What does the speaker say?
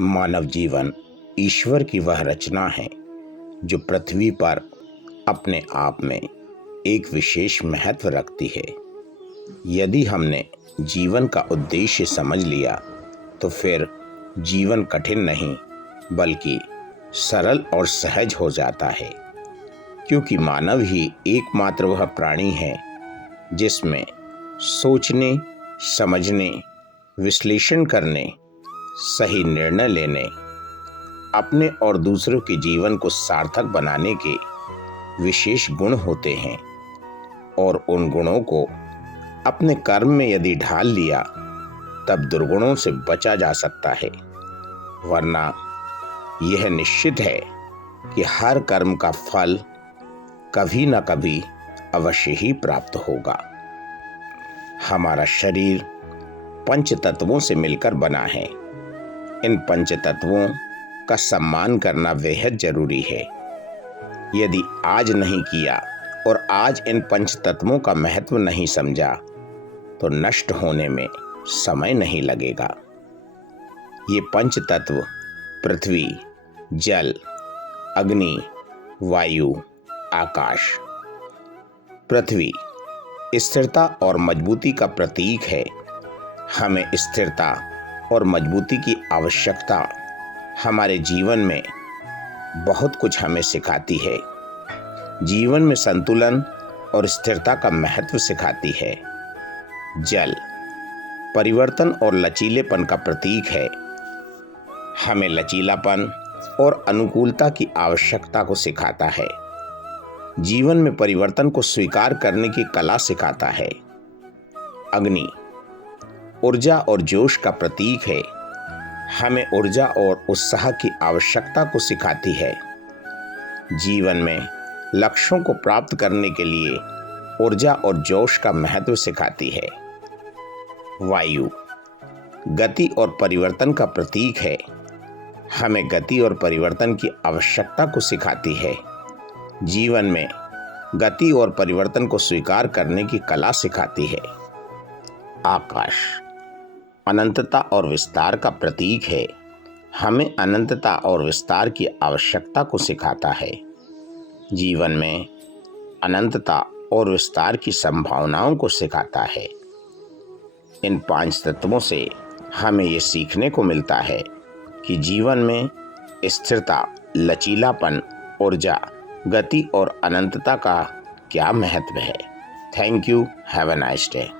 मानव जीवन ईश्वर की वह रचना है जो पृथ्वी पर अपने आप में एक विशेष महत्व रखती है। यदि हमने जीवन का उद्देश्य समझ लिया तो फिर जीवन कठिन नहीं बल्कि सरल और सहज हो जाता है, क्योंकि मानव ही एकमात्र वह प्राणी है जिसमें सोचने, समझने, विश्लेषण करने, सही निर्णय लेने, अपने और दूसरों के जीवन को सार्थक बनाने के विशेष गुण होते हैं और उन गुणों को अपने कर्म में यदि ढाल लिया तब दुर्गुणों से बचा जा सकता है, वरना यह निश्चित है कि हर कर्म का फल कभी न कभी अवश्य ही प्राप्त होगा। हमारा शरीर पंच तत्वों से मिलकर बना है। इन पंच तत्वों का सम्मान करना बेहद जरूरी है। यदि आज नहीं किया और आज इन पंच तत्वों का महत्व नहीं समझा तो नष्ट होने में समय नहीं लगेगा। ये पंच तत्व पृथ्वी, जल, अग्नि, वायु, आकाश। पृथ्वी स्थिरता और मजबूती का प्रतीक है। हमें स्थिरता और मजबूती की आवश्यकता हमारे जीवन में बहुत कुछ हमें सिखाती है। जीवन में संतुलन और स्थिरता का महत्व सिखाती है। जल परिवर्तन और लचीलेपन का प्रतीक है। हमें लचीलापन और अनुकूलता की आवश्यकता को सिखाता है। जीवन में परिवर्तन को स्वीकार करने की कला सिखाता है। अग्नि ऊर्जा और जोश का प्रतीक है। हमें ऊर्जा और उत्साह की आवश्यकता को सिखाती है। जीवन में लक्ष्यों को प्राप्त करने के लिए ऊर्जा और जोश का महत्व सिखाती है। वायु गति और परिवर्तन का प्रतीक है। हमें गति और परिवर्तन की आवश्यकता को सिखाती है। जीवन में गति और परिवर्तन को स्वीकार करने की कला सिखाती है। आकाश अनंतता और विस्तार का प्रतीक है। हमें अनंतता और विस्तार की आवश्यकता को सिखाता है। जीवन में अनंतता और विस्तार की संभावनाओं को सिखाता है। इन पांच तत्वों से हमें ये सीखने को मिलता है कि जीवन में स्थिरता, लचीलापन, ऊर्जा, गति और अनंतता का क्या महत्व है। Thank you. Have a nice day.